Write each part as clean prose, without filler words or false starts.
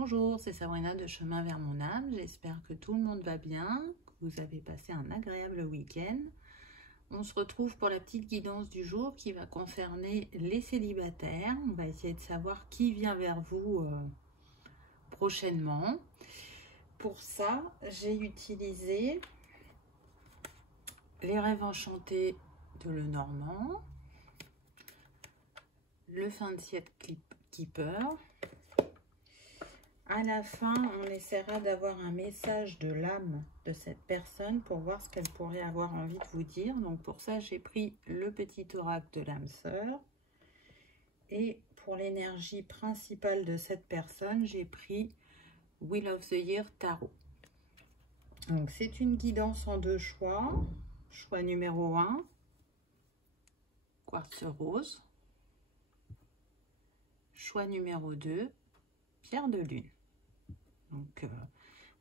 Bonjour, c'est Sabrina de Chemin vers mon âme. J'espère que tout le monde va bien, que vous avez passé un agréable week-end. On se retrouve pour la petite guidance du jour qui va concerner les célibataires. On va essayer de savoir qui vient vers vous prochainement. Pour ça, j'ai utilisé les rêves enchantés de Lenormand, le fin de siècle Keeper. À la fin, on essaiera d'avoir un message de l'âme de cette personne pour voir ce qu'elle pourrait avoir envie de vous dire. Donc pour ça, j'ai pris le petit oracle de l'âme sœur. Et pour l'énergie principale de cette personne, j'ai pris Wheel of the Year Tarot. Donc c'est une guidance en deux choix. Choix numéro 1, quartz rose. Choix numéro 2, pierre de lune. Donc,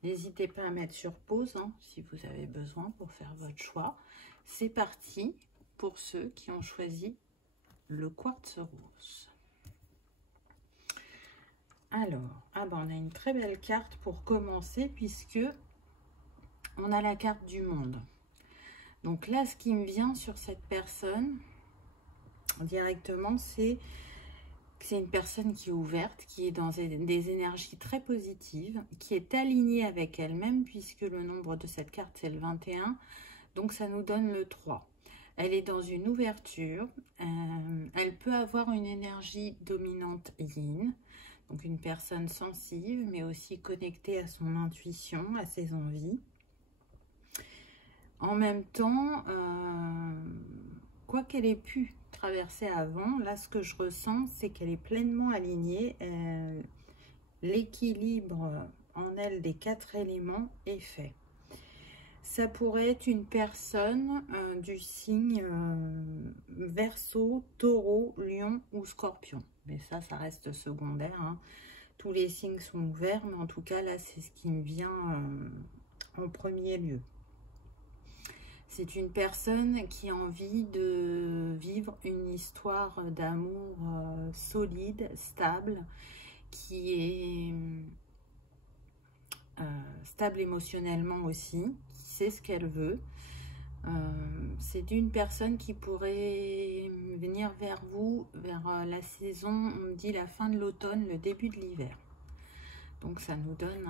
n'hésitez pas à mettre sur pause si vous avez besoin pour faire votre choix. C'est parti pour ceux qui ont choisi le quartz rose. Alors, on a une très belle carte pour commencer puisque on a la carte du monde. Donc là, ce qui me vient sur cette personne directement, c'est une personne qui est ouverte, qui est dans des énergies très positives, qui est alignée avec elle-même, puisque le nombre de cette carte, c'est le 21. Donc, ça nous donne le 3. Elle est dans une ouverture. Elle peut avoir une énergie dominante yin, donc une personne sensible, mais aussi connectée à son intuition, à ses envies. En même temps, quoi qu'elle ait pu traversée avant, là ce que je ressens c'est qu'elle est pleinement alignée, l'équilibre en elle des 4 éléments est fait. Ça pourrait être une personne du signe Verseau, Taureau, Lion ou Scorpion, mais ça reste secondaire, tous les signes sont ouverts, mais en tout cas là c'est ce qui me vient en premier lieu. C'est une personne qui a envie de vivre une histoire d'amour solide, stable, qui est stable émotionnellement aussi, qui sait ce qu'elle veut. C'est une personne qui pourrait venir vers vous, vers la saison, on me dit la fin de l'automne, le début de l'hiver. Donc ça nous donne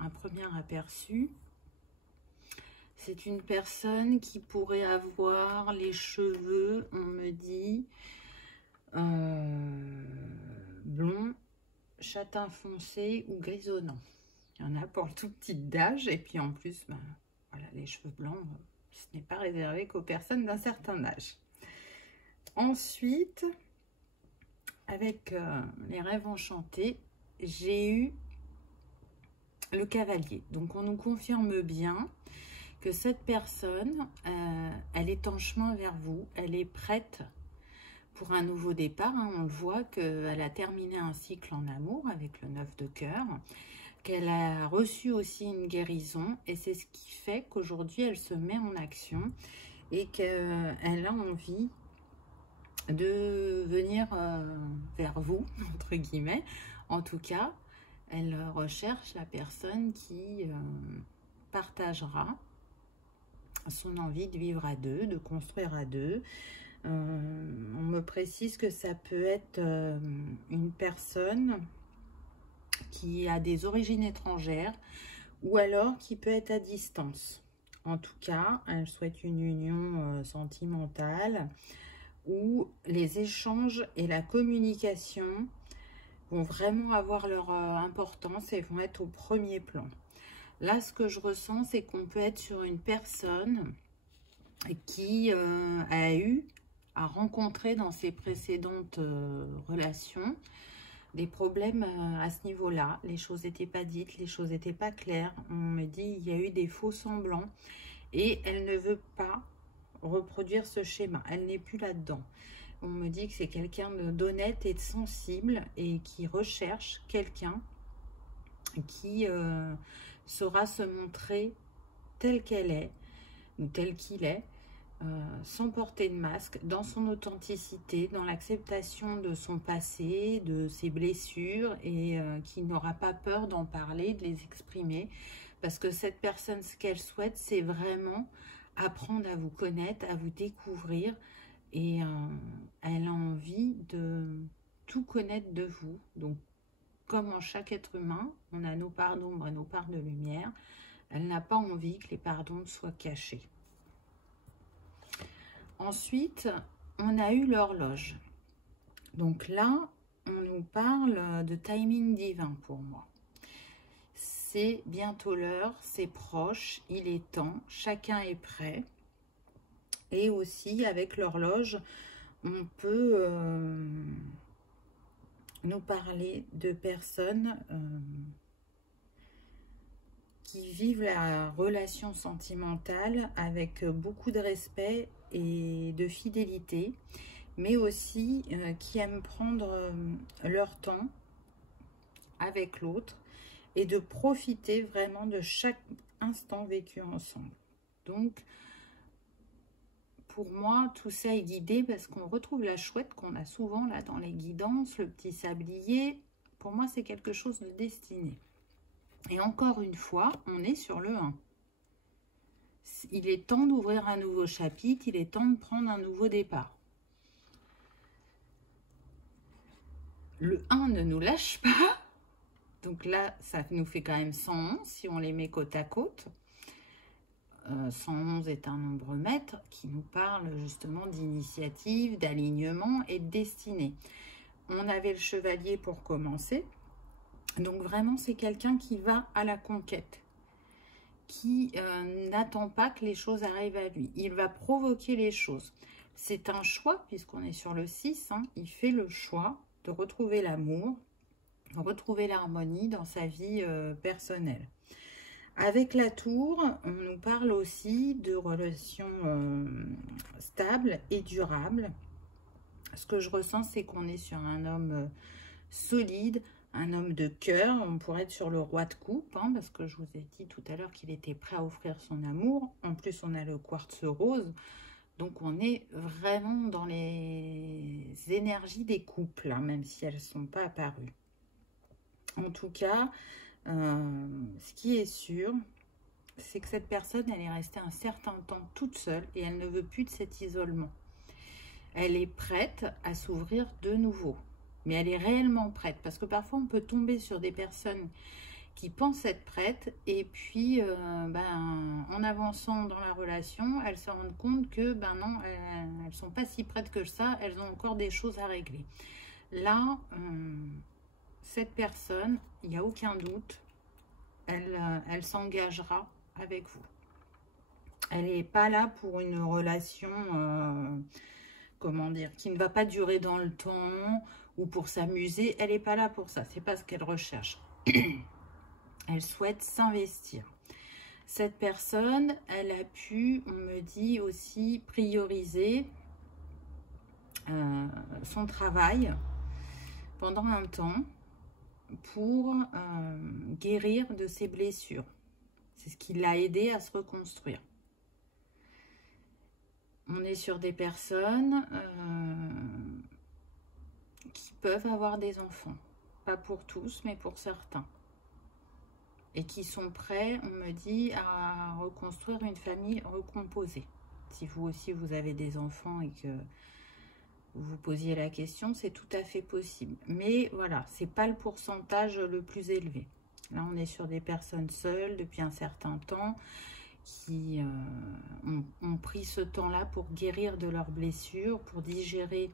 un premier aperçu. C'est une personne qui pourrait avoir les cheveux, on me dit, blond, châtain foncé ou grisonnant. Il y en a pour le tout petit d'âge. Et puis en plus, voilà, les cheveux blancs, ce n'est pas réservé qu'aux personnes d'un certain âge. Ensuite, avec les rêves enchantés, j'ai eu le cavalier. Donc on nous confirme bien que cette personne, elle est en chemin vers vous, elle est prête pour un nouveau départ. On le voit qu'elle a terminé un cycle en amour avec le 9 de cœur, qu'elle a reçu aussi une guérison et c'est ce qui fait qu'aujourd'hui elle se met en action et qu'elle a envie de venir vers vous, entre guillemets. En tout cas, elle recherche la personne qui partagera son envie de vivre à deux, de construire à deux. On me précise que ça peut être une personne qui a des origines étrangères ou alors qui peut être à distance. En tout cas, elle souhaite une union sentimentale où les échanges et la communication vont vraiment avoir leur importance et vont être au premier plan. Là, ce que je ressens, c'est qu'on peut être sur une personne qui a rencontré dans ses précédentes relations des problèmes à ce niveau-là. Les choses n'étaient pas dites, les choses n'étaient pas claires. On me dit il y a eu des faux semblants et elle ne veut pas reproduire ce schéma. Elle n'est plus là-dedans. On me dit que c'est quelqu'un d'honnête et de sensible et qui recherche quelqu'un qui saura se montrer telle qu'elle est ou tel qu'il est sans porter de masque, dans son authenticité, dans l'acceptation de son passé, de ses blessures, et qui n'aura pas peur d'en parler, de les exprimer, parce que cette personne, ce qu'elle souhaite, c'est vraiment apprendre à vous connaître, à vous découvrir, et elle a envie de tout connaître de vous. Donc, comme en chaque être humain, on a nos parts d'ombre et nos parts de lumière, elle n'a pas envie que les parts d'ombre soient cachées. Ensuite, on a eu l'horloge. Donc là, on nous parle de timing divin pour moi. C'est bientôt l'heure, c'est proche, il est temps, chacun est prêt. Et aussi, avec l'horloge, on peut nous parler de personnes qui vivent la relation sentimentale avec beaucoup de respect et de fidélité, mais aussi qui aiment prendre leur temps avec l'autre et de profiter vraiment de chaque instant vécu ensemble. Donc, pour moi, tout ça est guidé parce qu'on retrouve la chouette qu'on a souvent là dans les guidances, le petit sablier. Pour moi, c'est quelque chose de destiné. Et encore une fois, on est sur le 1. Il est temps d'ouvrir un nouveau chapitre, il est temps de prendre un nouveau départ. Le 1 ne nous lâche pas. Donc là, ça nous fait quand même 111 si on les met côte à côte. 111 est un nombre maître qui nous parle justement d'initiative, d'alignement et de destinée. On avait le chevalier pour commencer. Donc vraiment, c'est quelqu'un qui va à la conquête, qui n'attend pas que les choses arrivent à lui. Il va provoquer les choses. C'est un choix, puisqu'on est sur le 6, hein, il fait le choix de retrouver l'amour, de retrouver l'harmonie dans sa vie personnelle. Avec la tour, on nous parle aussi de relations stables et durables. Ce que je ressens, c'est qu'on est sur un homme solide, un homme de cœur. On pourrait être sur le roi de coupe, hein, parce que je vous ai dit tout à l'heure qu'il était prêt à offrir son amour. En plus, on a le quartz rose. Donc, on est vraiment dans les énergies des couples, hein, même si elles ne sont pas apparues. En tout cas, ce qui est sûr, c'est que cette personne, elle est restée un certain temps toute seule et elle ne veut plus de cet isolement. Elle est prête à s'ouvrir de nouveau. Mais elle est réellement prête, parce que parfois on peut tomber sur des personnes qui pensent être prêtes et puis en avançant dans la relation, elles se rendent compte que non, elles ne sont pas si prêtes que ça, elles ont encore des choses à régler. Là, cette personne, il n'y a aucun doute, elle s'engagera avec vous. Elle n'est pas là pour une relation, comment dire, qui ne va pas durer dans le temps ou pour s'amuser. Elle n'est pas là pour ça, c'est pas ce qu'elle recherche. Elle souhaite s'investir. Cette personne, elle a pu, on me dit aussi, prioriser son travail pendant un temps pour guérir de ses blessures. C'est ce qui l'a aidé à se reconstruire. On est sur des personnes qui peuvent avoir des enfants. Pas pour tous, mais pour certains. Et qui sont prêts, on me dit, à reconstruire une famille recomposée. Si vous aussi, vous avez des enfants et que vous vous posiez la question, c'est tout à fait possible. Mais voilà, c'est pas le pourcentage le plus élevé. Là, on est sur des personnes seules depuis un certain temps qui ont pris ce temps-là pour guérir de leurs blessures, pour digérer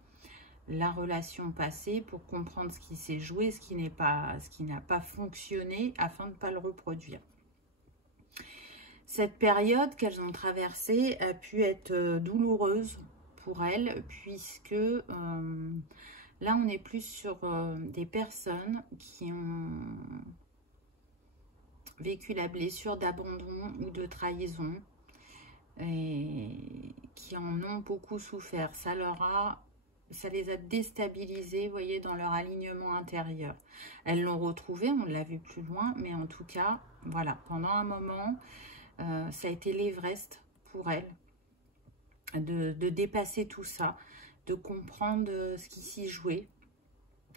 la relation passée, pour comprendre ce qui s'est joué, ce qui n'a pas fonctionné, afin de ne pas le reproduire. Cette période qu'elles ont traversée a pu être douloureuse pour elles, puisque là, on est plus sur des personnes qui ont vécu la blessure d'abandon ou de trahison et qui en ont beaucoup souffert. Ça les a déstabilisés, vous voyez, dans leur alignement intérieur. Elles l'ont retrouvé, on l'a vu plus loin, mais en tout cas, voilà, pendant un moment, ça a été l'Everest pour elles. de dépasser tout ça, de comprendre ce qui s'y jouait.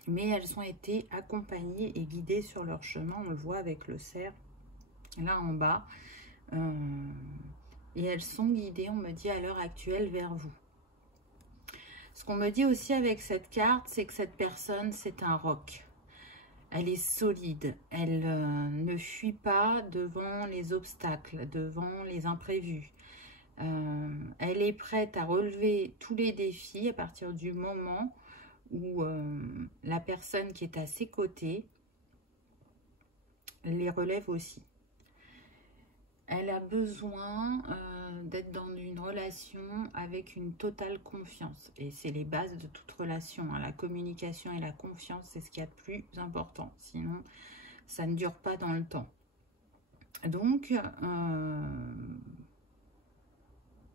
Mais elles ont été accompagnées et guidées sur leur chemin, on le voit avec le cerf, là en bas. Et elles sont guidées, on me dit, à l'heure actuelle vers vous. Ce qu'on me dit aussi avec cette carte, c'est que cette personne, c'est un roc. Elle est solide, elle ne fuit pas devant les obstacles, devant les imprévus. Elle est prête à relever tous les défis à partir du moment où la personne qui est à ses côtés les relève aussi. Elle a besoin d'être dans une relation avec une totale confiance. Et c'est les bases de toute relation. Hein. La communication et la confiance, c'est ce qu'il y a de plus important. Sinon, ça ne dure pas dans le temps. Donc,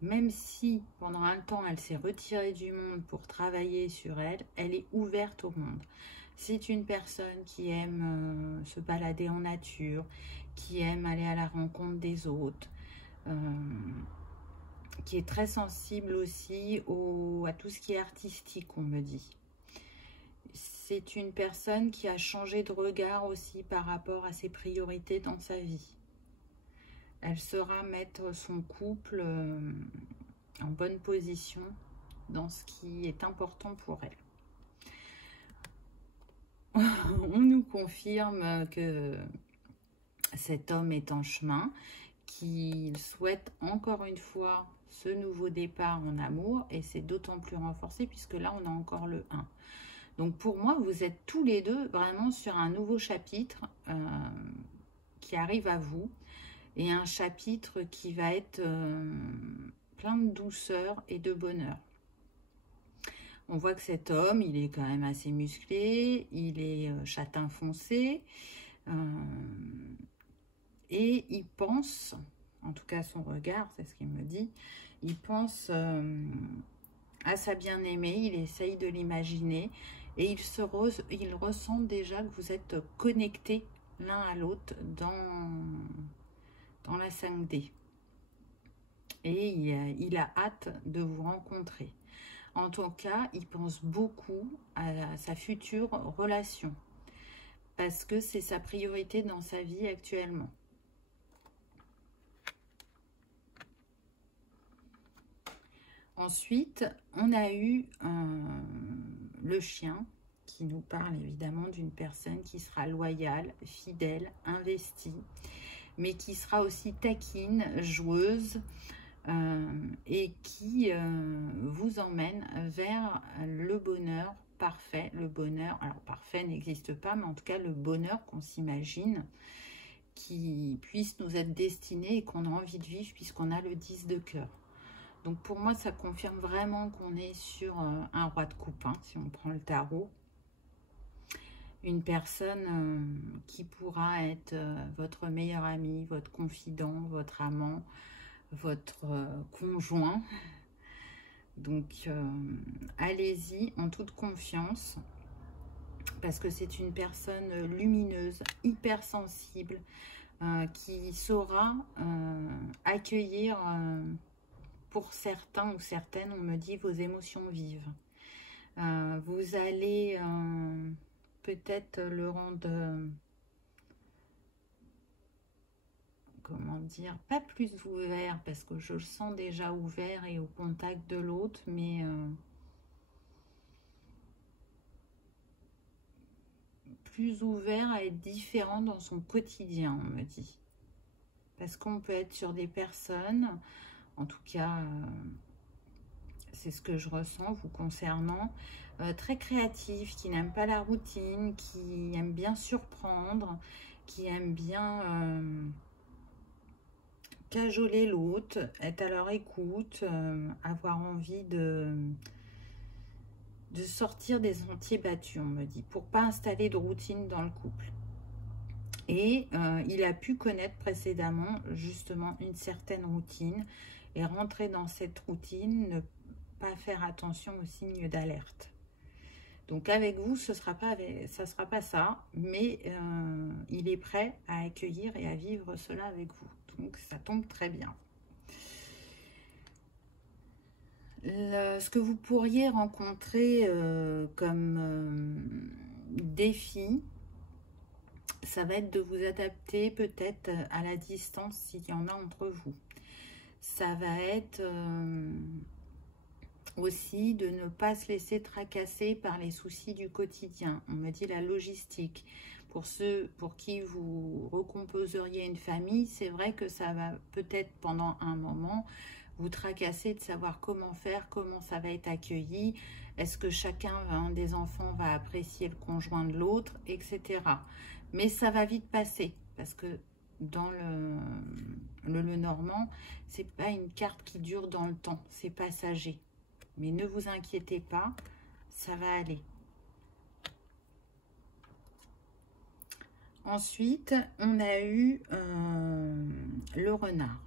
même si pendant un temps, elle s'est retirée du monde pour travailler sur elle, elle est ouverte au monde. C'est une personne qui aime se balader en nature, qui aime aller à la rencontre des autres, qui est très sensible aussi à tout ce qui est artistique, on me dit. C'est une personne qui a changé de regard aussi par rapport à ses priorités dans sa vie. Elle saura mettre son couple en bonne position dans ce qui est important pour elle. On nous confirme que cet homme est en chemin, qu'il souhaite encore une fois ce nouveau départ en amour, et c'est d'autant plus renforcé puisque là on a encore le 1. Donc pour moi, vous êtes tous les deux vraiment sur un nouveau chapitre qui arrive à vous, et un chapitre qui va être plein de douceur et de bonheur. On voit que cet homme, il est quand même assez musclé, il est châtain foncé, et il pense, en tout cas son regard, c'est ce qu'il me dit, il pense à sa bien-aimée, il essaye de l'imaginer, et il ressent déjà que vous êtes connectés l'un à l'autre dans la 5D. Et il a hâte de vous rencontrer. En tout cas, il pense beaucoup à sa future relation, parce que c'est sa priorité dans sa vie actuellement. Ensuite, on a eu le chien qui nous parle évidemment d'une personne qui sera loyale, fidèle, investie, mais qui sera aussi taquine, joueuse, et qui vous emmène vers le bonheur parfait. Le bonheur, alors parfait n'existe pas, mais en tout cas le bonheur qu'on s'imagine, qui puisse nous être destiné et qu'on a envie de vivre puisqu'on a le 10 de cœur. Donc pour moi, ça confirme vraiment qu'on est sur un roi de coupe, hein, si on prend le tarot. Une personne qui pourra être votre meilleur ami, votre confident, votre amant, votre conjoint. Donc allez-y en toute confiance, parce que c'est une personne lumineuse, hypersensible, qui saura accueillir pour certains ou certaines, on me dit, vos émotions vives. Vous allez peut-être le rendre, comment dire, pas plus ouvert, parce que je le sens déjà ouvert et au contact de l'autre, mais plus ouvert à être différent dans son quotidien, on me dit. Parce qu'on peut être sur des personnes, en tout cas, c'est ce que je ressens vous concernant, très créatifs, qui n'aiment pas la routine, qui aiment bien surprendre, qui aiment bien cajoler l'autre, être à leur écoute, avoir envie de sortir des sentiers battus, on me dit, pour pas installer de routine dans le couple. Et il a pu connaître précédemment justement une certaine routine et rentrer dans cette routine, ne pas faire attention aux signes d'alerte. Donc avec vous, ça sera pas ça, mais il est prêt à accueillir et à vivre cela avec vous. Donc ça tombe très bien. Ce que vous pourriez rencontrer comme défi, ça va être de vous adapter peut-être à la distance s'il y en a entre vous. Ça va être aussi de ne pas se laisser tracasser par les soucis du quotidien. On me dit la logistique. Pour ceux pour qui vous recomposeriez une famille, c'est vrai que ça va peut-être pendant un moment vous tracasser de savoir comment faire, comment ça va être accueilli, est-ce que chacun des enfants va apprécier le conjoint de l'autre, etc. Mais ça va vite passer parce que dans le Normand, c'est pas une carte qui dure dans le temps, c'est passager. Mais ne vous inquiétez pas, ça va aller. Ensuite, on a eu le renard.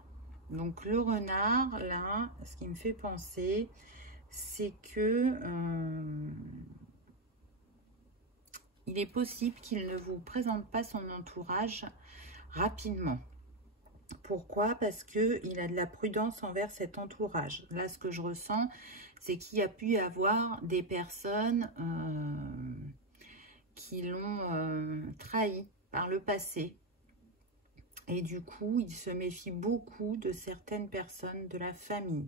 Donc le renard, là, ce qui me fait penser, c'est que il est possible qu'il ne vous présente pas son entourage rapidement. Pourquoi? Parce qu'il a de la prudence envers cet entourage. Là, ce que je ressens, c'est qu'il y a pu y avoir des personnes qui l'ont trahi par le passé. Et du coup, il se méfie beaucoup de certaines personnes de la famille.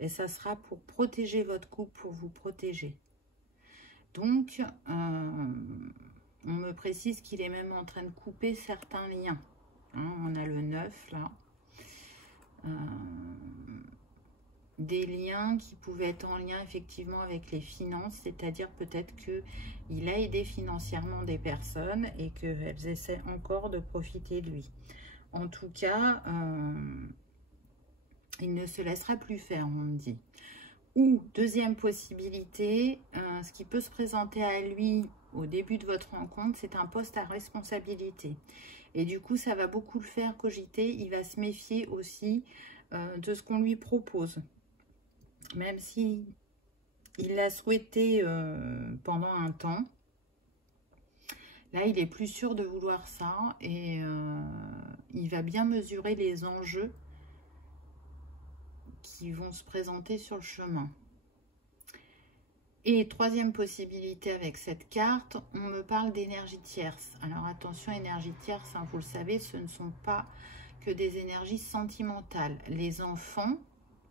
Et ça sera pour protéger votre couple, pour vous protéger. Donc, on me précise qu'il est même en train de couper certains liens. Hein, on a le 9 là. Des liens qui pouvaient être en lien effectivement avec les finances, c'est-à-dire peut-être qu'il a aidé financièrement des personnes et qu'elles essaient encore de profiter de lui. En tout cas, il ne se laissera plus faire, on me dit. Ou, deuxième possibilité, ce qui peut se présenter à lui au début de votre rencontre, c'est un poste à responsabilité. Et du coup, ça va beaucoup le faire cogiter. Il va se méfier aussi de ce qu'on lui propose. Même si il l'a souhaité pendant un temps, là, il est plus sûr de vouloir ça et il va bien mesurer les enjeux qui vont se présenter sur le chemin. Et troisième possibilité avec cette carte, on me parle d'énergie tierce. Alors attention, énergie tierce, hein, vous le savez, ce ne sont pas que des énergies sentimentales. Les enfants,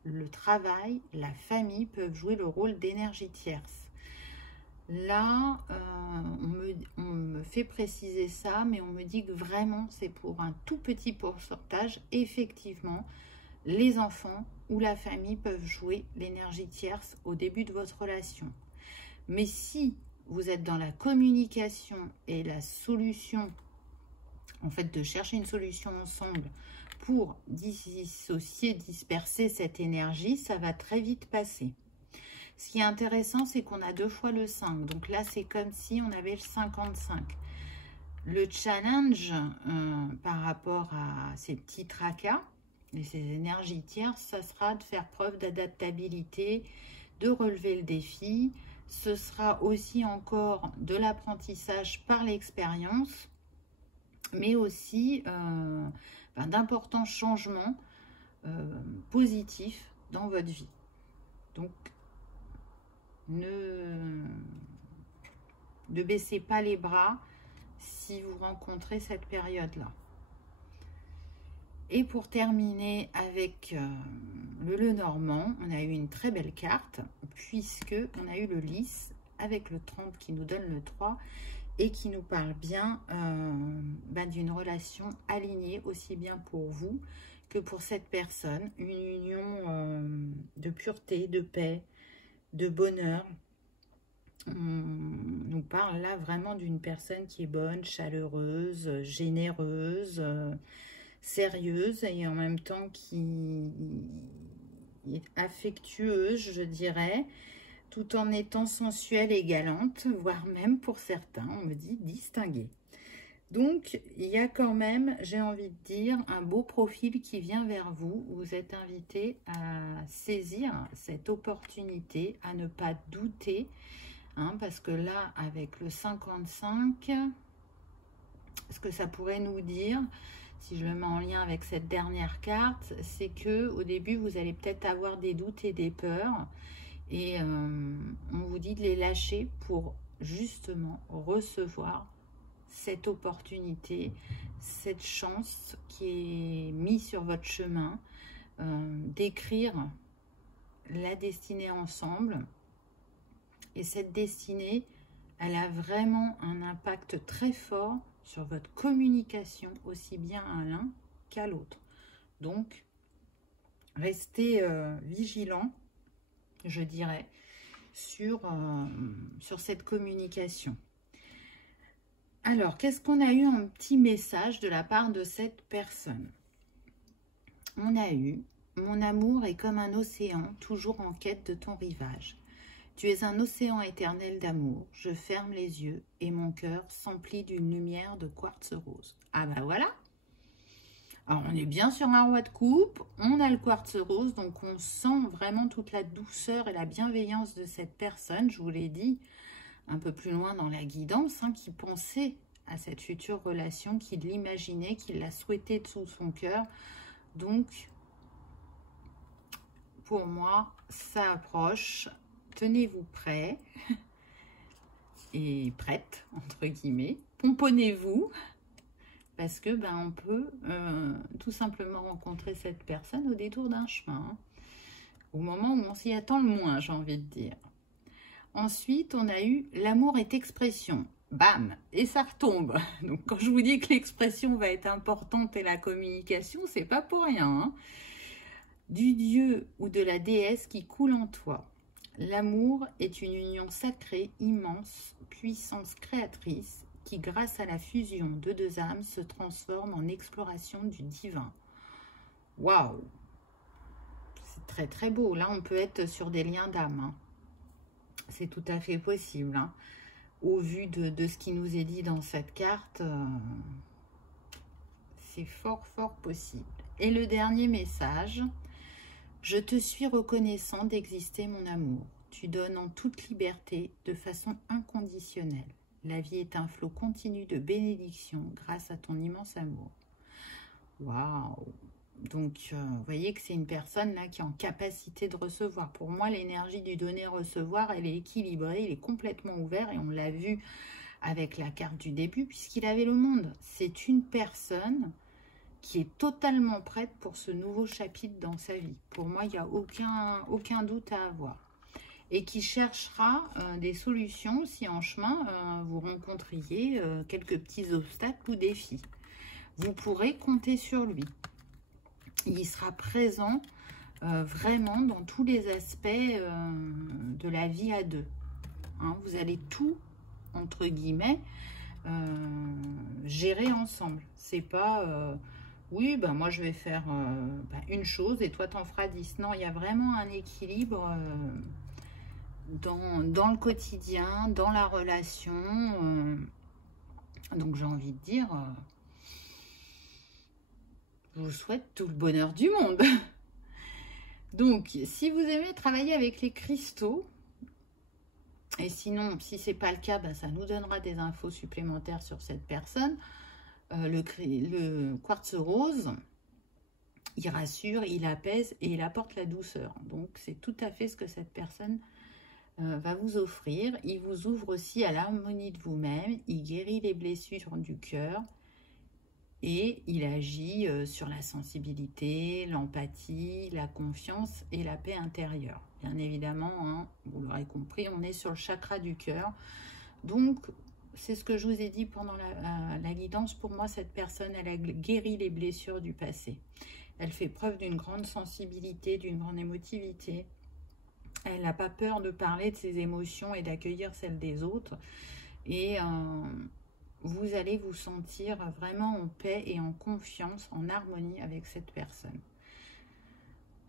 le travail, la famille peuvent jouer le rôle d'énergie tierce. Là, on me fait préciser ça, mais on me dit que vraiment, c'est pour un tout petit pourcentage. Effectivement, les enfants ou la famille peuvent jouer l'énergie tierce au début de votre relation. Mais si vous êtes dans la communication et la solution, en fait, de chercher une solution ensemble pour dissocier, disperser cette énergie, ça va très vite passer. Ce qui est intéressant, c'est qu'on a 2 fois le 5. Donc là, c'est comme si on avait le 55. Le challenge par rapport à ces petits tracas et ces énergies tierces, ça sera de faire preuve d'adaptabilité, de relever le défi. Ce sera aussi encore de l'apprentissage par l'expérience, mais aussi d'importants changements positifs dans votre vie. Donc, ne baissez pas les bras si vous rencontrez cette période-là. Et pour terminer avec le Lenormand, on a eu une très belle carte, puisque on a eu le lys avec le 30 qui nous donne le 3 et qui nous parle bien d'une relation alignée, aussi bien pour vous que pour cette personne. Une union de pureté, de paix, de bonheur. On nous parle là vraiment d'une personne qui est bonne, chaleureuse, généreuse, sérieuse et en même temps qui est affectueuse, je dirais, tout en étant sensuelle et galante, voire même pour certains, on me dit distinguée. Donc, il y a quand même, j'ai envie de dire, un beau profil qui vient vers vous. Vous êtes invité à saisir cette opportunité, à ne pas douter, hein, parce que là, avec le 55, ce ce que ça pourrait nous dire, si je le mets en lien avec cette dernière carte, c'est que au début, vous allez peut-être avoir des doutes et des peurs. Et on vous dit de les lâcher pour justement recevoir cette opportunité, cette chance qui est mise sur votre chemin, d'écrire la destinée ensemble. Et cette destinée, elle a vraiment un impact très fort sur votre communication, aussi bien à l'un qu'à l'autre. Donc, restez vigilants, je dirais, sur cette communication. Alors, qu'est-ce qu'on a eu en petit message de la part de cette personne? On a eu « Mon amour est comme un océan, toujours en quête de ton rivage. Tu es un océan éternel d'amour. Je ferme les yeux et mon cœur s'emplit d'une lumière de quartz rose. » Ah bah voilà. Alors, on est bien sur un roi de coupe. On a le quartz rose, donc on sent vraiment toute la douceur et la bienveillance de cette personne. Je vous l'ai dit un peu plus loin dans la guidance, hein, qui pensait à cette future relation, qui l'imaginait, qui la souhaitait de tout son cœur. Donc, pour moi, ça approche. Tenez-vous prêts et prêtes, entre guillemets. Pomponnez-vous, parce que on peut tout simplement rencontrer cette personne au détour d'un chemin, hein, au moment où on s'y attend le moins, j'ai envie de dire. Ensuite, on a eu « L'amour est expression ». Bam, et ça retombe. Donc, quand je vous dis que l'expression va être importante et la communication, c'est pas pour rien, hein. Du dieu ou de la déesse qui coule en toi. L'amour est une union sacrée, immense, puissance créatrice, qui, grâce à la fusion de deux âmes, se transforme en exploration du divin. Waouh! C'est très très beau. Là, on peut être sur des liens d'âme, hein. C'est tout à fait possible, hein. Au vu de ce qui nous est dit dans cette carte, c'est fort fort possible. Et le dernier message: je te suis reconnaissant d'exister, mon amour. Tu donnes en toute liberté, de façon inconditionnelle. La vie est un flot continu de bénédictions grâce à ton immense amour. Waouh! Donc, vous voyez que c'est une personne là qui est en capacité de recevoir. Pour moi, l'énergie du donner-recevoir, elle est équilibrée, il est complètement ouvert. Et on l'a vu avec la carte du début, puisqu'il avait le monde. C'est une personne qui est totalement prête pour ce nouveau chapitre dans sa vie. Pour moi, il n'y a aucun doute à avoir. Et qui cherchera des solutions si en chemin, vous rencontriez quelques petits obstacles ou défis. Vous pourrez compter sur lui. Il sera présent vraiment dans tous les aspects de la vie à deux. Hein, vous allez tout, entre guillemets, gérer ensemble. C'est pas... oui, moi je vais faire une chose et toi t'en feras 10. Non, il y a vraiment un équilibre dans le quotidien, dans la relation. Donc j'ai envie de dire, je vous souhaite tout le bonheur du monde. Donc, si vous aimez travailler avec les cristaux, et sinon, si ce n'est pas le cas, ça nous donnera des infos supplémentaires sur cette personne. Le quartz rose, il rassure, il apaise et il apporte la douceur. Donc, c'est tout à fait ce que cette personne va vous offrir. Il vous ouvre aussi à l'harmonie de vous-même. Il guérit les blessures du cœur. Et il agit sur la sensibilité, l'empathie, la confiance et la paix intérieure. Bien évidemment, hein, vous l'aurez compris, on est sur le chakra du cœur. Donc, c'est ce que je vous ai dit pendant la guidance. Pour moi, cette personne, elle a guéri les blessures du passé. Elle fait preuve d'une grande sensibilité, d'une grande émotivité. Elle n'a pas peur de parler de ses émotions et d'accueillir celles des autres. Et vous allez vous sentir vraiment en paix et en confiance, en harmonie avec cette personne.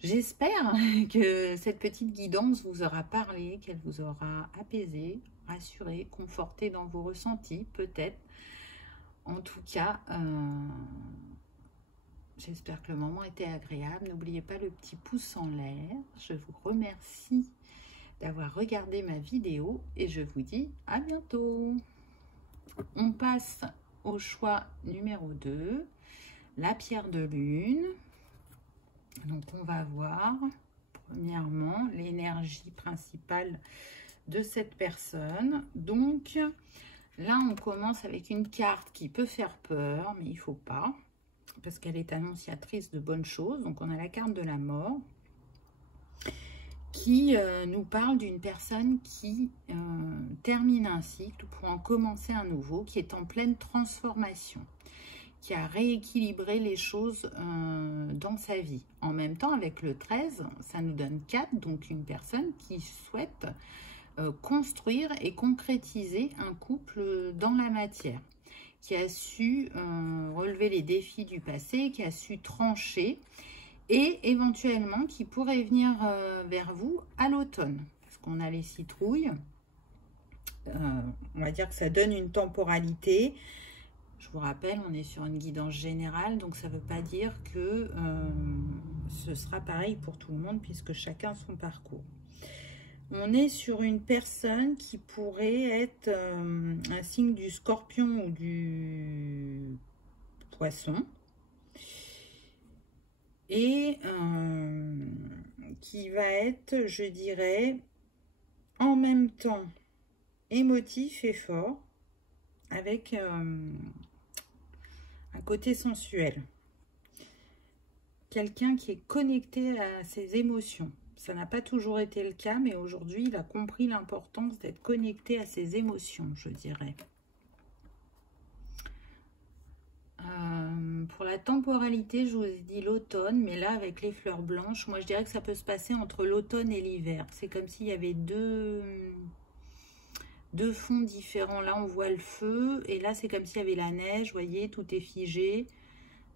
J'espère que cette petite guidance vous aura parlé, qu'elle vous aura apaisé, rassuré, conforté dans vos ressentis, peut-être. En tout cas, j'espère que le moment était agréable. N'oubliez pas le petit pouce en l'air. Je vous remercie d'avoir regardé ma vidéo et je vous dis à bientôt. On passe au choix numéro 2, la pierre de lune. Donc, on va voir, premièrement, l'énergie principale de cette personne. Donc, là, on commence avec une carte qui peut faire peur, mais il ne faut pas, parce qu'elle est annonciatrice de bonnes choses. Donc, on a la carte de la mort qui nous parle d'une personne qui termine un cycle pour en commencer un nouveau, qui est en pleine transformation, qui a rééquilibré les choses dans sa vie. En même temps, avec le 13, ça nous donne 4, donc une personne qui souhaite construire et concrétiser un couple dans la matière, qui a su relever les défis du passé, qui a su trancher, et éventuellement qui pourrait venir vers vous à l'automne. Parce qu'on a les citrouilles. On va dire que ça donne une temporalité. Je vous rappelle, on est sur une guidance générale, donc ça ne veut pas dire que ce sera pareil pour tout le monde, puisque chacun son parcours. On est sur une personne qui pourrait être un signe du scorpion ou du poisson. Et qui va être, je dirais, en même temps émotif et fort, avec un côté sensuel. Quelqu'un qui est connecté à ses émotions. Ça n'a pas toujours été le cas, mais aujourd'hui, il a compris l'importance d'être connecté à ses émotions, je dirais. Pour la temporalité, je vous ai dit l'automne, mais là, avec les fleurs blanches, moi, je dirais que ça peut se passer entre l'automne et l'hiver. C'est comme s'il y avait deux fonds différents. Là, on voit le feu, et là, c'est comme s'il y avait la neige, vous voyez, tout est figé.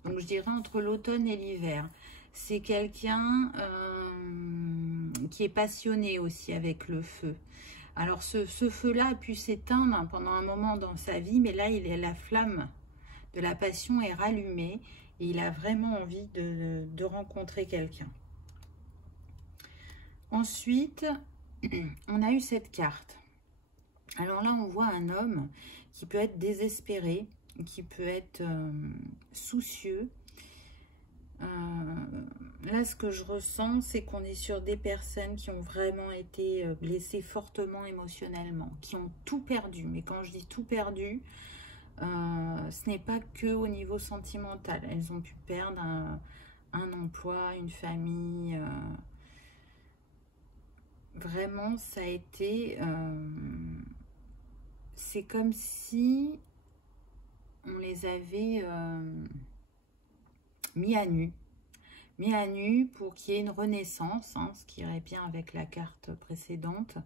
Donc, je dirais entre l'automne et l'hiver. C'est quelqu'un qui est passionné aussi avec le feu. Alors, ce feu-là a pu s'éteindre pendant un moment dans sa vie, mais là, il est la flamme de la passion est rallumée et il a vraiment envie de rencontrer quelqu'un. Ensuite, on a eu cette carte. Alors là, on voit un homme qui peut être désespéré, qui peut être soucieux. Là, ce que je ressens, c'est qu'on est sur des personnes qui ont vraiment été blessées fortement émotionnellement, qui ont tout perdu. Mais quand je dis tout perdu, ce n'est pas que au niveau sentimental. Elles ont pu perdre un emploi, une famille. Vraiment, ça a été... c'est comme si on les avait mis à nu. Mis à nu pour qu'il y ait une renaissance, hein, ce qui irait bien avec la carte précédente,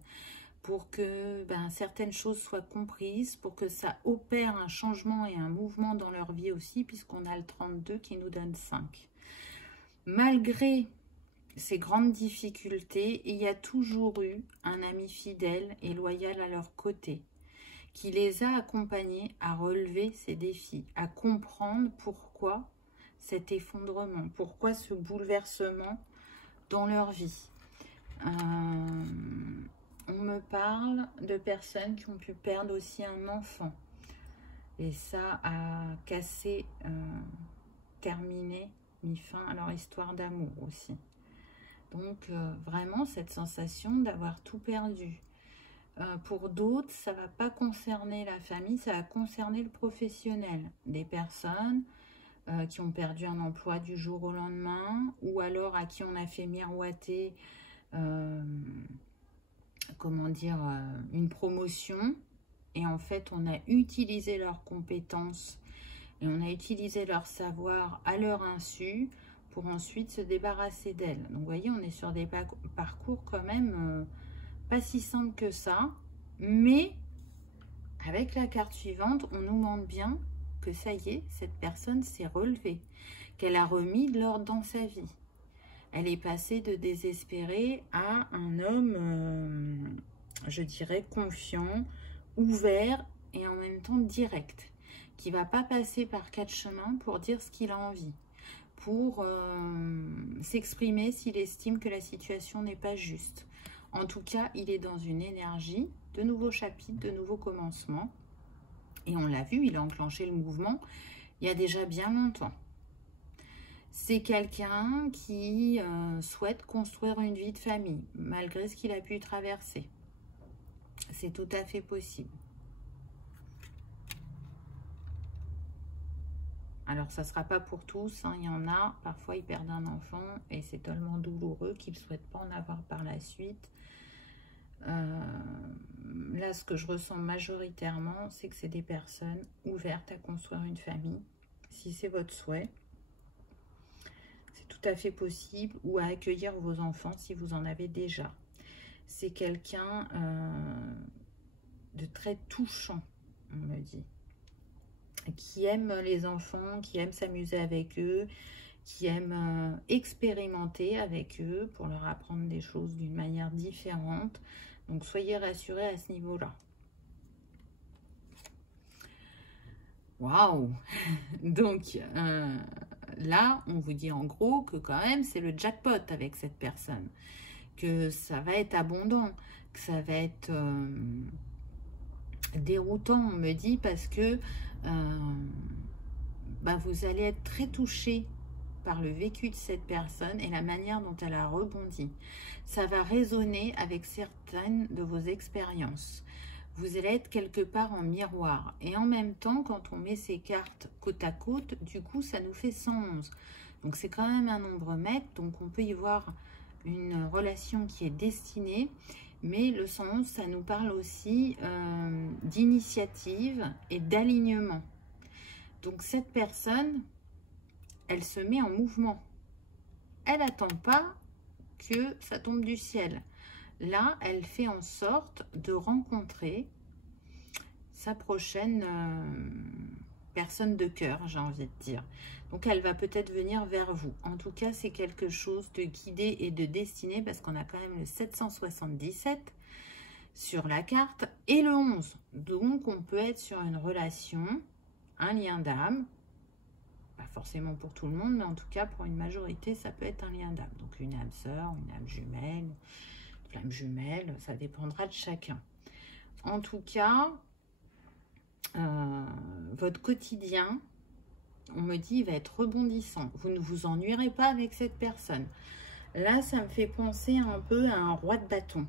pour que certaines choses soient comprises, pour que ça opère un changement et un mouvement dans leur vie aussi, puisqu'on a le 32 qui nous donne 5. Malgré ces grandes difficultés, il y a toujours eu un ami fidèle et loyal à leur côté, qui les a accompagnés à relever ces défis, à comprendre pourquoi cet effondrement, pourquoi ce bouleversement dans leur vie. On me parle de personnes qui ont pu perdre aussi un enfant. Et ça a cassé, terminé, mis fin à leur histoire d'amour aussi. Donc, vraiment, cette sensation d'avoir tout perdu. Pour d'autres, ça ne va pas concerner la famille, ça va concerner le professionnel. Des personnes qui ont perdu un emploi du jour au lendemain, ou alors à qui on a fait miroiter... comment dire, une promotion, et en fait on a utilisé leurs compétences et on a utilisé leur savoir à leur insu pour ensuite se débarrasser d'elles. Donc vous voyez, on est sur des parcours quand même pas si simples que ça, mais avec la carte suivante, on nous montre bien que ça y est, cette personne s'est relevée, qu'elle a remis de l'ordre dans sa vie. Elle est passée de désespérée à un homme, je dirais, confiant, ouvert et en même temps direct, qui ne va pas passer par 4 chemins pour dire ce qu'il a envie, pour s'exprimer s'il estime que la situation n'est pas juste. En tout cas, il est dans une énergie de nouveaux chapitres, de nouveaux commencements. Et on l'a vu, il a enclenché le mouvement il y a déjà bien longtemps. C'est quelqu'un qui souhaite construire une vie de famille, malgré ce qu'il a pu traverser. C'est tout à fait possible. Alors, ça ne sera pas pour tous, hein. Il y en a, parfois ils perdent un enfant et c'est tellement douloureux qu'ils ne souhaitent pas en avoir par la suite. Là, ce que je ressens majoritairement, c'est que c'est des personnes ouvertes à construire une famille, si c'est votre souhait. C'est tout à fait possible, ou à accueillir vos enfants si vous en avez déjà. C'est quelqu'un de très touchant, on me dit, qui aime les enfants, qui aime s'amuser avec eux, qui aime expérimenter avec eux pour leur apprendre des choses d'une manière différente. Donc, soyez rassurés à ce niveau-là. Waouh! Donc, là, on vous dit en gros que quand même, c'est le jackpot avec cette personne. Que ça va être abondant, que ça va être déroutant, on me dit, parce que vous allez être très touché par le vécu de cette personne et la manière dont elle a rebondi. Ça va résonner avec certaines de vos expériences. Vous allez être quelque part en miroir. Et en même temps, quand on met ces cartes côte à côte, du coup, ça nous fait 111. Donc, c'est quand même un nombre maître. Donc, on peut y voir une relation qui est destinée. Mais le 111, ça nous parle aussi d'initiative et d'alignement. Donc, cette personne, elle se met en mouvement. Elle n'attend pas que ça tombe du ciel. Là, elle fait en sorte de rencontrer sa prochaine personne de cœur, j'ai envie de dire. Donc, elle va peut-être venir vers vous. En tout cas, c'est quelque chose de guidé et de destiné parce qu'on a quand même le 777 sur la carte et le 11. Donc, on peut être sur une relation, un lien d'âme. Pas forcément pour tout le monde, mais en tout cas, pour une majorité, ça peut être un lien d'âme. Donc, une âme sœur, une âme jumelle, flamme jumelle, ça dépendra de chacun. En tout cas, votre quotidien, on me dit, il va être rebondissant. Vous ne vous ennuierez pas avec cette personne. Là, ça me fait penser un peu à un roi de bâton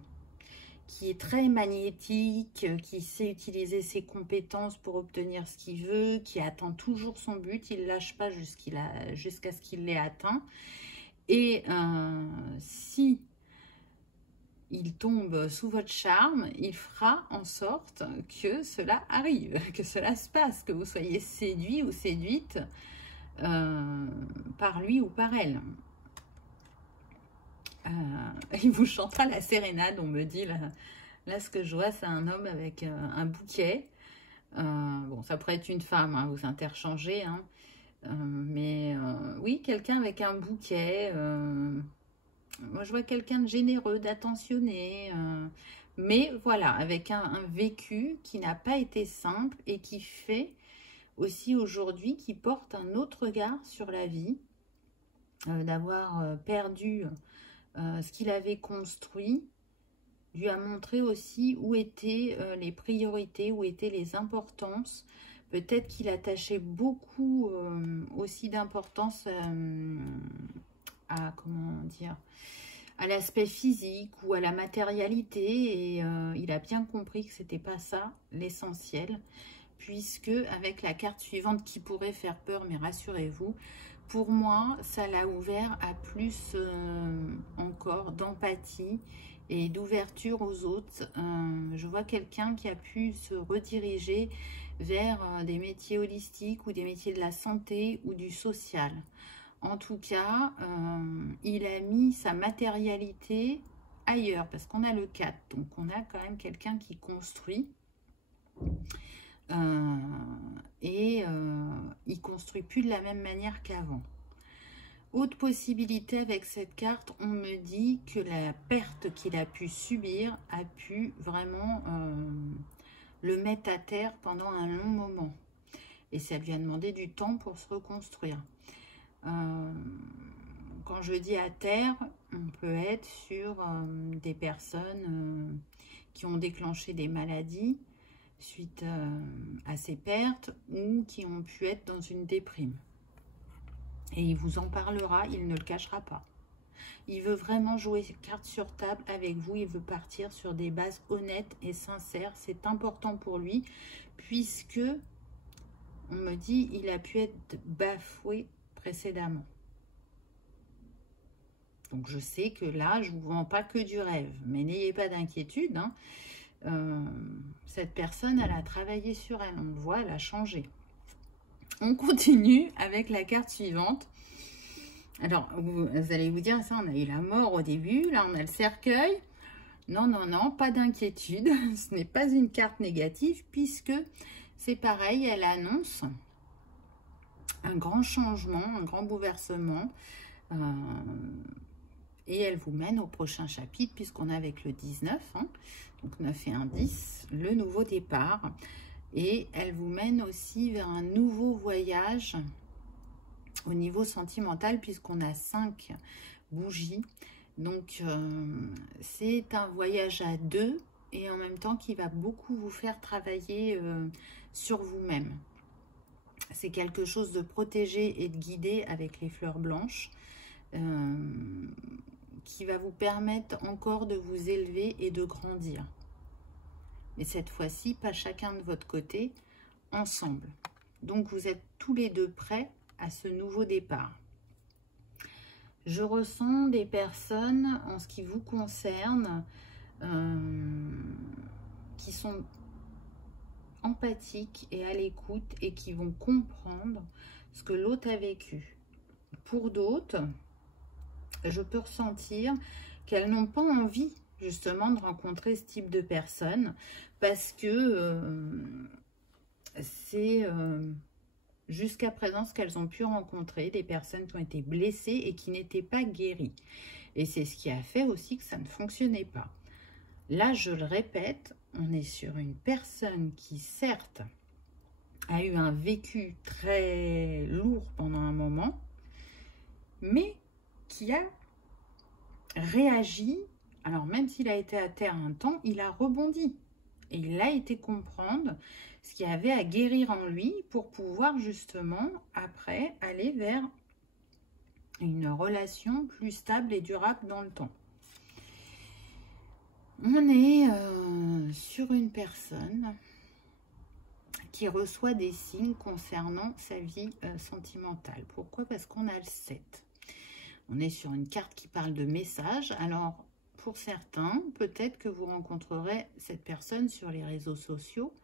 qui est très magnétique, qui sait utiliser ses compétences pour obtenir ce qu'il veut, qui attend toujours son but, il ne lâche pas jusqu'à ce qu'il l'ait atteint. Et si il tombe sous votre charme, il fera en sorte que cela arrive, que cela se passe, que vous soyez séduit ou séduite par lui ou par elle. Il vous chantera la sérénade, on me dit. Là ce que je vois, c'est un homme avec un bouquet. Bon, ça pourrait être une femme, hein, vous interchangez. Hein. Oui, quelqu'un avec un bouquet. Moi, je vois quelqu'un de généreux, d'attentionné. Mais voilà, avec un vécu qui n'a pas été simple et qui fait aussi aujourd'hui, qui porte un autre regard sur la vie. D'avoir perdu ce qu'il avait construit, lui a montré aussi où étaient les priorités, où étaient les importances. Peut-être qu'il attachait beaucoup aussi d'importance à, comment dire, à l'aspect physique ou à la matérialité. Et il a bien compris que c'était pas ça l'essentiel, puisque avec la carte suivante qui pourrait faire peur, mais rassurez-vous, pour moi, ça l'a ouvert à plus encore d'empathie et d'ouverture aux autres. Je vois quelqu'un qui a pu se rediriger vers des métiers holistiques ou des métiers de la santé ou du social. En tout cas, il a mis sa matérialité ailleurs parce qu'on a le 4. Donc, on a quand même quelqu'un qui construit. Il construit plus de la même manière qu'avant. Autre possibilité avec cette carte, on me dit que la perte qu'il a pu subir a pu vraiment le mettre à terre pendant un long moment. Et ça lui a demandé du temps pour se reconstruire. Quand je dis à terre, on peut être sur des personnes qui ont déclenché des maladies, suite à ses pertes ou qui ont pu être dans une déprime. Et il vous en parlera, il ne le cachera pas. Il veut vraiment jouer carte sur table avec vous, il veut partir sur des bases honnêtes et sincères. C'est important pour lui puisque, on me dit, il a pu être bafoué précédemment. Donc je sais que là, je ne vous vends pas que du rêve, mais n'ayez pas d'inquiétude, hein. Cette personne, elle a travaillé sur elle, on le voit, elle a changé. On continue avec la carte suivante. Alors, vous allez vous dire, ça, on a eu la mort au début, là on a le cercueil. Non, non, non, pas d'inquiétude, ce n'est pas une carte négative, puisque c'est pareil, elle annonce un grand changement, un grand bouleversement. Et elle vous mène au prochain chapitre, puisqu'on est avec le 19, hein, donc 9 et 1, 10, le nouveau départ. Et elle vous mène aussi vers un nouveau voyage au niveau sentimental, puisqu'on a 5 bougies. Donc, c'est un voyage à 2 et en même temps qui va beaucoup vous faire travailler sur vous-même. C'est quelque chose de protégé et de guidé avec les fleurs blanches. Qui va vous permettre encore de vous élever et de grandir. Mais cette fois-ci, pas chacun de votre côté, ensemble. Donc, vous êtes tous les deux prêts à ce nouveau départ. Je ressens des personnes, en ce qui vous concerne, qui sont empathiques et à l'écoute et qui vont comprendre ce que l'autre a vécu. Pour d'autres, je peux ressentir qu'elles n'ont pas envie justement de rencontrer ce type de personnes parce que c'est jusqu'à présent ce qu'elles ont pu rencontrer, des personnes qui ont été blessées et qui n'étaient pas guéries. Et c'est ce qui a fait aussi que ça ne fonctionnait pas. Là, je le répète, on est sur une personne qui certes a eu un vécu très lourd pendant un moment, mais qui a réagi, alors même s'il a été à terre un temps, il a rebondi. Et il a été comprendre ce qu'il y avait à guérir en lui pour pouvoir justement, après, aller vers une relation plus stable et durable dans le temps. On est sur une personne qui reçoit des signes concernant sa vie sentimentale. Pourquoi? Parce qu'on a le 7. On est sur une carte qui parle de messages. Alors, pour certains, peut-être que vous rencontrerez cette personne sur les réseaux sociaux.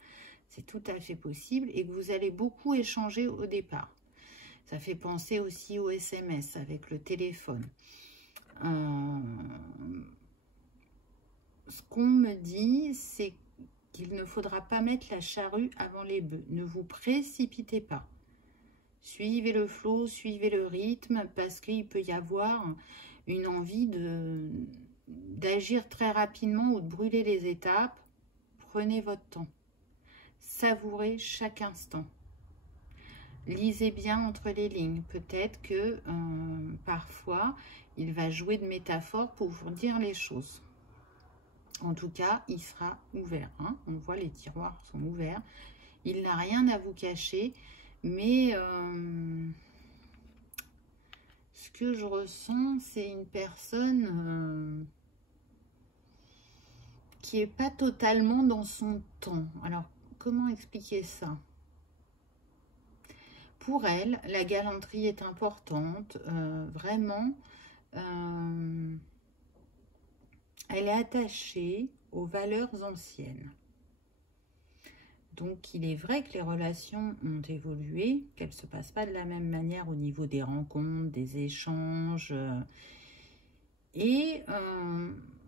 C'est tout à fait possible et que vous allez beaucoup échanger au départ. Ça fait penser aussi au SMS avec le téléphone. Ce qu'on me dit, c'est qu'il ne faudra pas mettre la charrue avant les bœufs. Ne vous précipitez pas. Suivez le flot, suivez le rythme, parce qu'il peut y avoir une envie d'agir très rapidement ou de brûler les étapes. Prenez votre temps. Savourez chaque instant. Lisez bien entre les lignes. Peut-être que parfois, il va jouer de métaphores pour vous dire les choses. En tout cas, il sera ouvert. Hein. On voit les tiroirs sont ouverts. Il n'a rien à vous cacher. Mais ce que je ressens, c'est une personne qui n'est pas totalement dans son temps. Alors, comment expliquer ça? Pour elle, la galanterie est importante. Vraiment, elle est attachée aux valeurs anciennes. Donc, il est vrai que les relations ont évolué, qu'elles ne se passent pas de la même manière au niveau des rencontres, des échanges. Et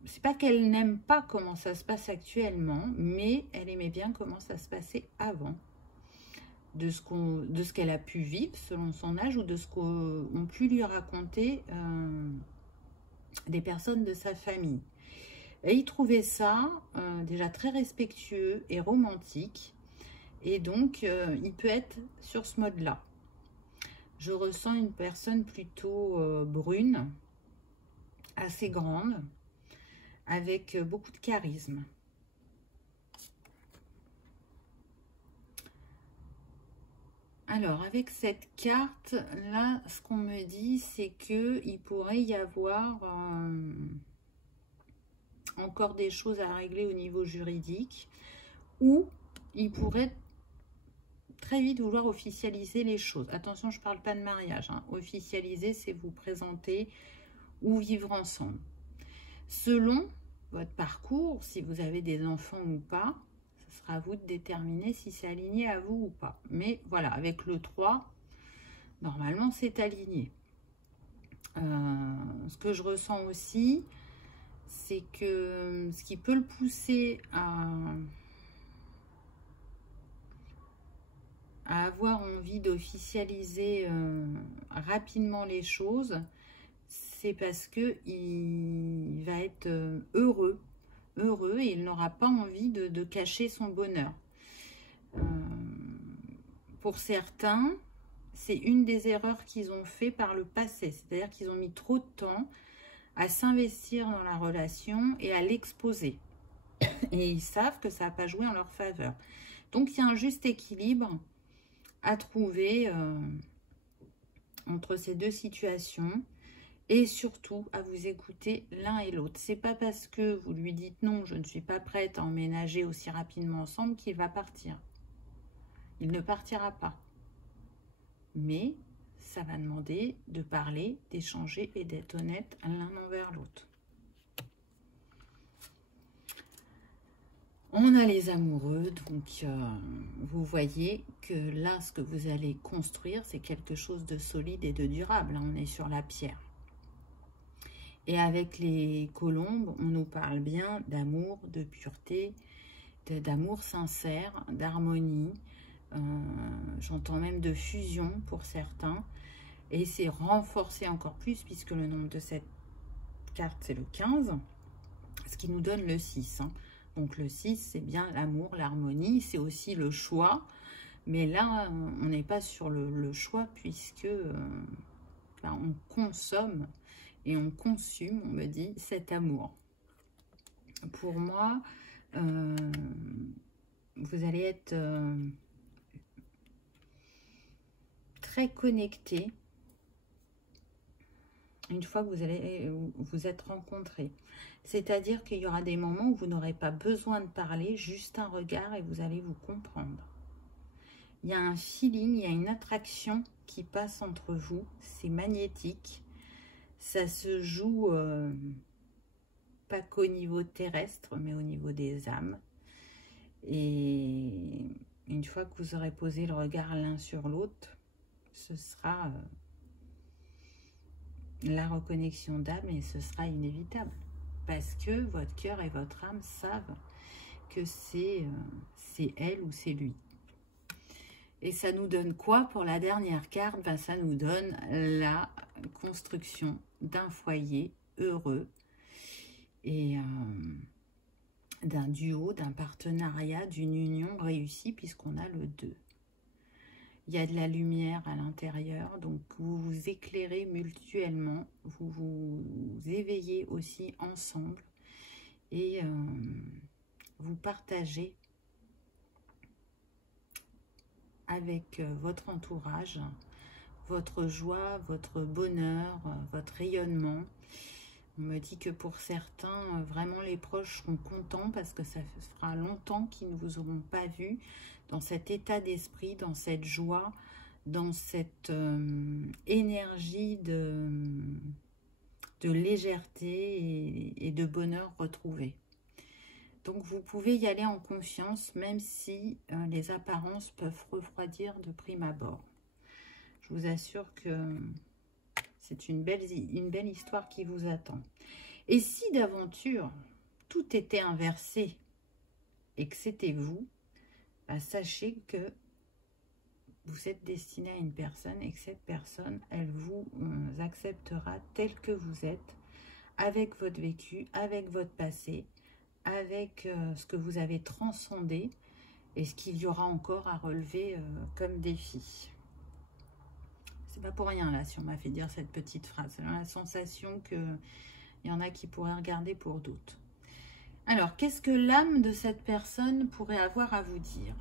c'est pas qu'elle n'aime pas comment ça se passe actuellement, mais elle aimait bien comment ça se passait avant. De ce qu'elle a pu vivre selon son âge ou de ce qu'ont pu lui raconter des personnes de sa famille. Et il trouvait ça déjà très respectueux et romantique. Et donc, il peut être sur ce mode-là. Je ressens une personne plutôt brune, assez grande, avec beaucoup de charisme. Alors, avec cette carte, là, ce qu'on me dit, c'est qu'il pourrait y avoir encore des choses à régler au niveau juridique, ou il pourrait très vite vouloir officialiser les choses. Attention, je ne parle pas de mariage, hein. Officialiser, c'est vous présenter ou vivre ensemble. Selon votre parcours, si vous avez des enfants ou pas, ce sera à vous de déterminer si c'est aligné à vous ou pas. Mais voilà, avec le 3, normalement, c'est aligné. Ce que je ressens aussi, c'est que ce qui peut le pousser à avoir envie d'officialiser rapidement les choses, c'est parce que il va être heureux et il n'aura pas envie de cacher son bonheur. Pour certains, c'est une des erreurs qu'ils ont fait par le passé, c'est-à-dire qu'ils ont mis trop de temps à s'investir dans la relation et à l'exposer. Et ils savent que ça n'a pas joué en leur faveur. Donc, il y a un juste équilibre à trouver entre ces deux situations. Et surtout, à vous écouter l'un et l'autre. C'est pas parce que vous lui dites non, je ne suis pas prête à emménager aussi rapidement ensemble qu'il va partir. Il ne partira pas. Mais ça va demander de parler, d'échanger et d'être honnête l'un envers l'autre. On a les amoureux, donc vous voyez que là, ce que vous allez construire, c'est quelque chose de solide et de durable. On est sur la pierre. Et avec les colombes, on nous parle bien d'amour, de pureté, d'amour sincère, d'harmonie. J'entends même de fusion pour certains. Et c'est renforcé encore plus puisque le nombre de cette carte, c'est le 15. Ce qui nous donne le 6. Hein. Donc le 6, c'est bien l'amour, l'harmonie. C'est aussi le choix. Mais là, on n'est pas sur le choix puisque on consomme. Et on consume, on me dit, cet amour. Pour moi, vous allez être très connecté une fois que vous allez vous être rencontrés. C'est-à-dire qu'il y aura des moments où vous n'aurez pas besoin de parler, juste un regard et vous allez vous comprendre. Il y a un feeling, il y a une attraction qui passe entre vous. C'est magnétique. Ça se joue pas qu'au niveau terrestre, mais au niveau des âmes. Et une fois que vous aurez posé le regard l'un sur l'autre, ce sera la reconnexion d'âme et ce sera inévitable. Parce que votre cœur et votre âme savent que c'est elle ou c'est lui. Et ça nous donne quoi pour la dernière carte? Ben, ça nous donne la construction d'un foyer heureux et d'un duo, d'un partenariat, d'une union réussie puisqu'on a le 2. Il y a de la lumière à l'intérieur, donc vous vous éclairez mutuellement, vous vous éveillez aussi ensemble et vous partagez avec votre entourage, votre joie, votre bonheur, votre rayonnement. On me dit que pour certains, vraiment les proches seront contents parce que ça fera longtemps qu'ils ne vous auront pas vu dans cet état d'esprit, dans cette joie, dans cette énergie de légèreté et de bonheur retrouvé. Donc vous pouvez y aller en confiance, même si les apparences peuvent refroidir de prime abord. Je vous assure que c'est une belle histoire qui vous attend. Et si d'aventure tout était inversé et que c'était vous, bah, sachez que vous êtes destiné à une personne et que cette personne, elle vous acceptera tel que vous êtes, avec votre vécu, avec votre passé, avec ce que vous avez transcendé et ce qu'il y aura encore à relever comme défi. C'est pas pour rien là si on m'a fait dire cette petite phrase. C'est la sensation qu'il y en a qui pourraient regarder pour d'autres. Alors, qu'est-ce que l'âme de cette personne pourrait avoir à vous dire?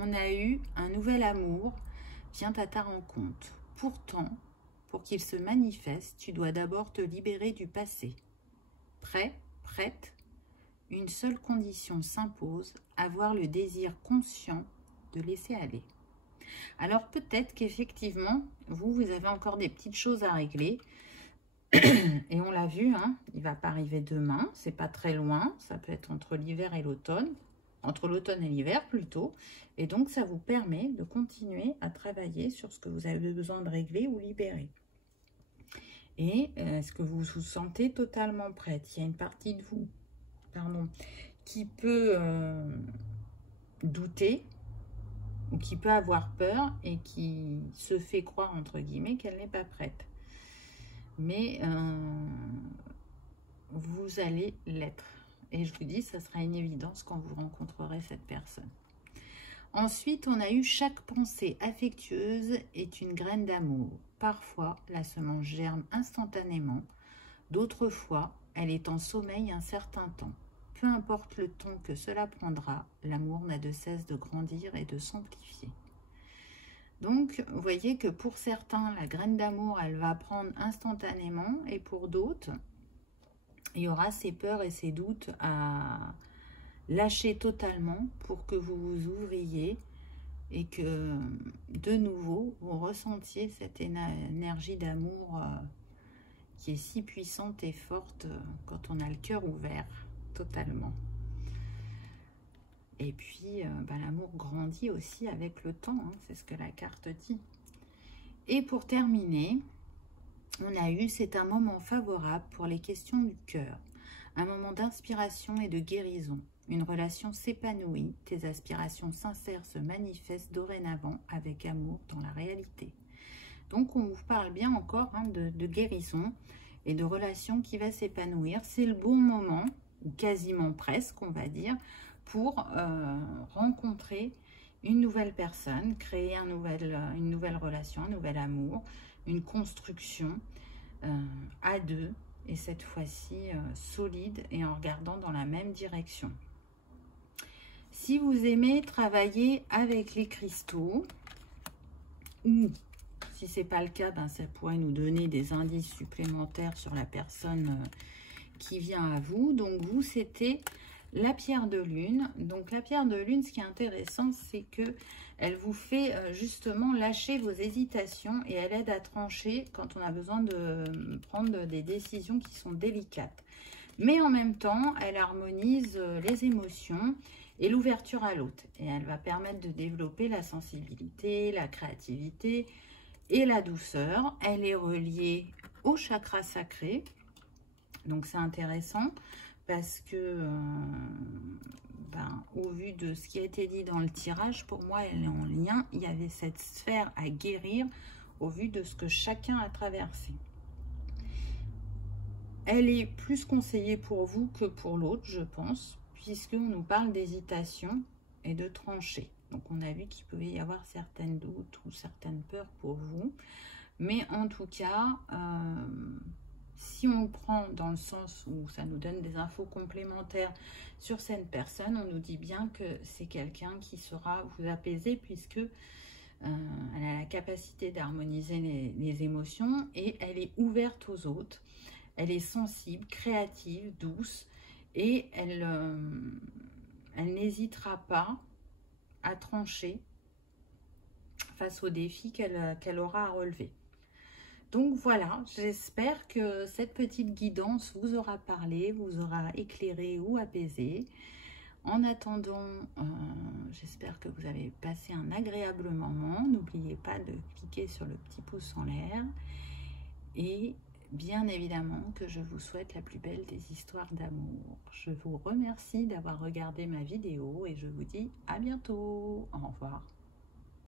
On a eu un nouvel amour vient à ta rencontre. Pourtant, pour qu'il se manifeste, tu dois d'abord te libérer du passé. Prêt, prête? Une seule condition s'impose, avoir le désir conscient de laisser aller. Alors peut-être qu'effectivement, vous avez encore des petites choses à régler. Et on l'a vu, hein, il ne va pas arriver demain, c'est pas très loin, ça peut être entre l'hiver et l'automne, entre l'automne et l'hiver plutôt. Et donc ça vous permet de continuer à travailler sur ce que vous avez besoin de régler ou libérer. Et est-ce que vous vous sentez totalement prête? Il y a une partie de vous, pardon, qui peut douter ou qui peut avoir peur et qui se fait croire, entre guillemets, qu'elle n'est pas prête. Mais vous allez l'être. Et je vous dis, ça sera une évidence quand vous rencontrerez cette personne. Ensuite, on a eu chaque pensée affectueuse est une graine d'amour. Parfois, la semence germe instantanément. D'autres fois, elle est en sommeil un certain temps. Peu importe le temps que cela prendra, l'amour n'a de cesse de grandir et de s'amplifier. Donc, vous voyez que pour certains, la graine d'amour, elle va prendre instantanément. Et pour d'autres, il y aura ces peurs et ces doutes à lâcher totalement pour que vous vous ouvriez et que, de nouveau, vous ressentiez cette énergie d'amour qui est si puissante et forte quand on a le cœur ouvert totalement. Et puis, l'amour grandit aussi avec le temps, hein, c'est ce que la carte dit. Et pour terminer, on a eu, c'est un moment favorable pour les questions du cœur, un moment d'inspiration et de guérison. Une relation s'épanouit, tes aspirations sincères se manifestent dorénavant avec amour dans la réalité. Donc, on vous parle bien encore hein, de guérison et de relation qui va s'épanouir. C'est le bon moment, ou quasiment presque, on va dire, pour rencontrer une nouvelle personne, créer une nouvelle relation, un nouvel amour, une construction à deux, et cette fois-ci solide et en regardant dans la même direction. Si vous aimez travailler avec les cristaux, ou si ce n'est pas le cas, ça pourrait nous donner des indices supplémentaires sur la personne qui vient à vous. Donc vous, c'était la pierre de lune. Donc la pierre de lune, ce qui est intéressant, c'est que elle vous fait justement lâcher vos hésitations et elle aide à trancher quand on a besoin de prendre des décisions qui sont délicates. Mais en même temps, elle harmonise les émotions et l'ouverture à l'autre. Et elle va permettre de développer la sensibilité, la créativité et la douceur. Elle est reliée au chakra sacré. Donc c'est intéressant parce que, au vu de ce qui a été dit dans le tirage, pour moi, elle est en lien. Il y avait cette sphère à guérir au vu de ce que chacun a traversé. Elle est plus conseillée pour vous que pour l'autre, je pense, puisqu'on nous parle d'hésitation et de trancher. Donc, on a vu qu'il pouvait y avoir certaines doutes ou certaines peurs pour vous. Mais en tout cas, si on le prend dans le sens où ça nous donne des infos complémentaires sur cette personne, on nous dit bien que c'est quelqu'un qui saura vous apaiser puisque elle a la capacité d'harmoniser les émotions et elle est ouverte aux autres. Elle est sensible, créative, douce et elle n'hésitera pas à trancher face aux défis qu'elle aura à relever. Donc voilà, j'espère que cette petite guidance vous aura parlé, vous aura éclairé ou apaisé. En attendant, j'espère que vous avez passé un agréable moment. N'oubliez pas de cliquer sur le petit pouce en l'air. Et bien évidemment que je vous souhaite la plus belle des histoires d'amour. Je vous remercie d'avoir regardé ma vidéo et je vous dis à bientôt. Au revoir.